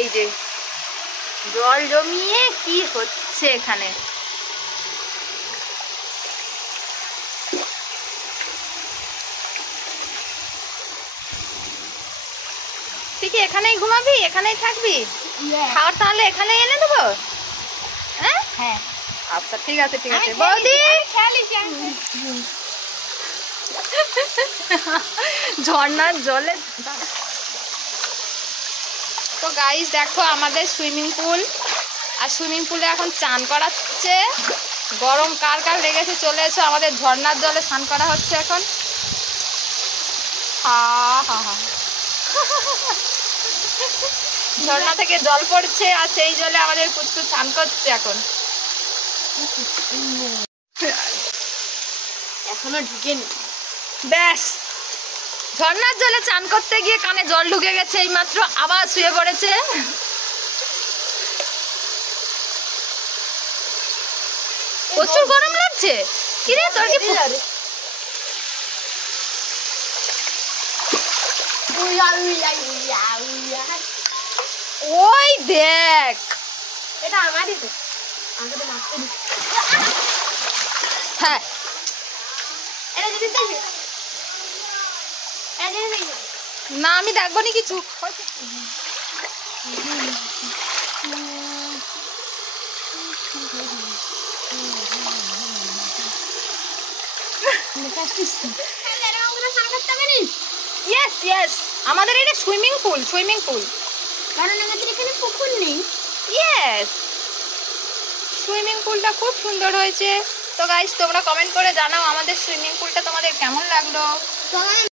এই যে জল জমিয়ে কি হচ্ছে এখানে। তুই কি এখানেই ঘুমাবি, এখানেই থাকবি? খাওয়ার তাহলে এখানে এনে দেবো। হ্যাঁ হ্যাঁ আচ্ছা ঠিক আছে ঠিক আছে। বৌদি ঝর্ণার জলে। তো গাইস দেখো আমাদের সুইমিং পুল, আর সুইমিং পুলে এখন চান করাচ্ছে। গরম কার কার লেগেছে চলে এসো, আমাদের ঝর্ণার জলে স্নান করা হচ্ছে এখন। হা হা হা ঝর্ণা থেকে জল পড়ছে আর সেই জলে আমাদের পুচকু স্নান করছে এখন। এখনো ঢুকেনি। ব্যাস ঝর্ণার জলে চান করতে গিয়ে কানে জল ঢুকে গেছে, এইমাত্র আবার শুয়ে পড়েছে। প্রচুর গরম লাগছে। কিরে তোর কি ওই দেখ, এটা আমারই তো, আমাকে তো মারতে দিস। হ্যাঁ এটা যদি দেখি, এটা যদি দেখি না আমি দেখবো নি কিছু। ইয়েস ইয়েস আমাদের এটা সুইমিং পুল, সুইমিং পুল, কারণ আমাদের এখানে পুকুর নেই। ইয়েস সুইমিং পুলটা খুব সুন্দর হয়েছে। তো গাইস তোমরা কমেন্ট করে জানাও আমাদের সুইমিং পুলটা তোমাদের কেমন লাগলো।